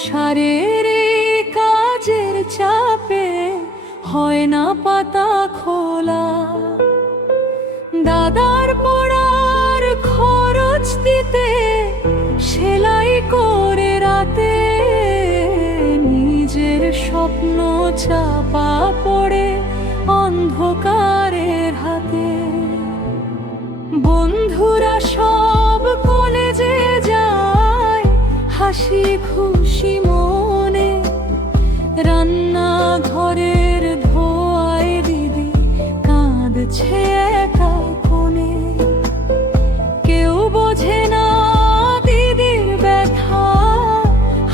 সংসারের এই কাজের চাপে হয় না পাতা খোলা। দাদার পড়ার খরচ দিতে সেলাই করে রাতে, নিজের স্বপ্ন চাপা পড়ে অন্ধকারের হাতে। বন্ধুরা সব কলেজে যায় হাসি খুশি মনে, রান্না ঘরের ধোয়ায় দিদি কাঁদছে একা কোণে। কেউ বোঝে না দিদির ব্যথা,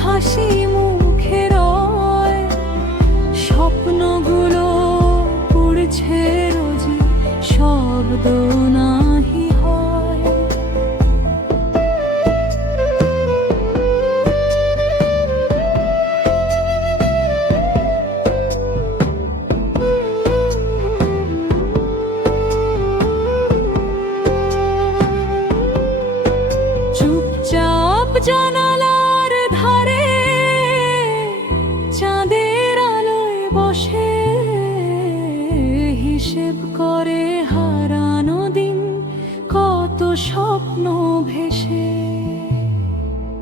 হাসি মুখে রয়, স্বপ্নগুলো পুড়ছে রোজই, শব্দ নাহি হয়। চুপচাপ জানালার ধারে চাঁদের আলোয় বসে হিসেব করে হারানো দিন, কত স্বপ্ন ভেসে।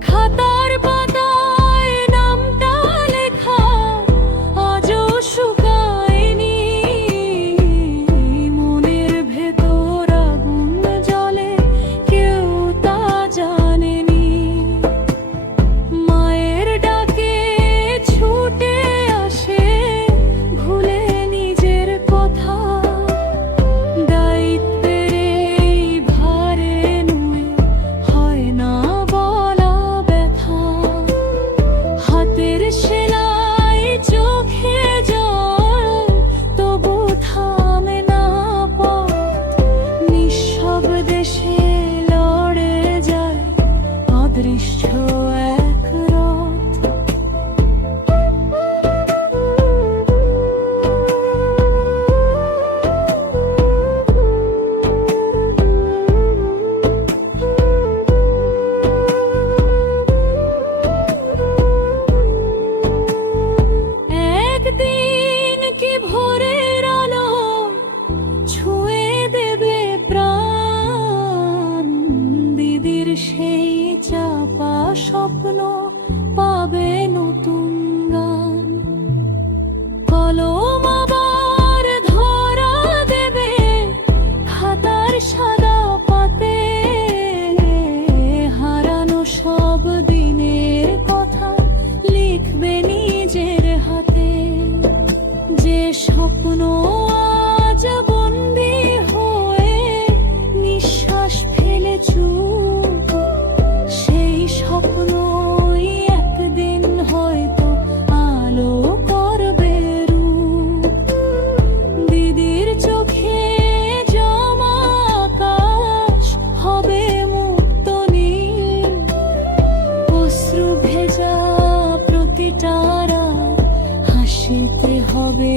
খাতার পাতায় নামটা লেখা আজও শুকায়নি, মনের ভেতর আগুন জ্বলে কেউ তা জানেনি। মায়ের ডাকে ছুটে আসে ভুলে নিজের কথা, দায়িত্বের এই ভারে নুয়ে হয় না বলা ব্যথা। হাতের সেলাই চোখে জল তবু থামে না পথ, নিঃশব্দে সে লড়ে যায় অদৃশ্য এক রথ। একদিন কি ভোরের আলো ছুঁয়ে দেবে প্রাণ, দিদির সেই চাপা স্বপ্ন পাবে নতুন গান। কলম আবার ধরা দেবে খাতার সাদা পাতে, হারানো সব দিনের কথা লিখবে নিজের হাতে। যে স্বপ্ন আজ বন্দী হয়ে নিঃশ্বাস ফেলে চুপ, সেই স্বপ্নই একদিন হয়তো আলো করবে রূপ। দিদির চোখে জমা আকাশ হবে মুক্ত নীল, অশ্রু ভেজা প্রতিটা রাত হাসিতে হবে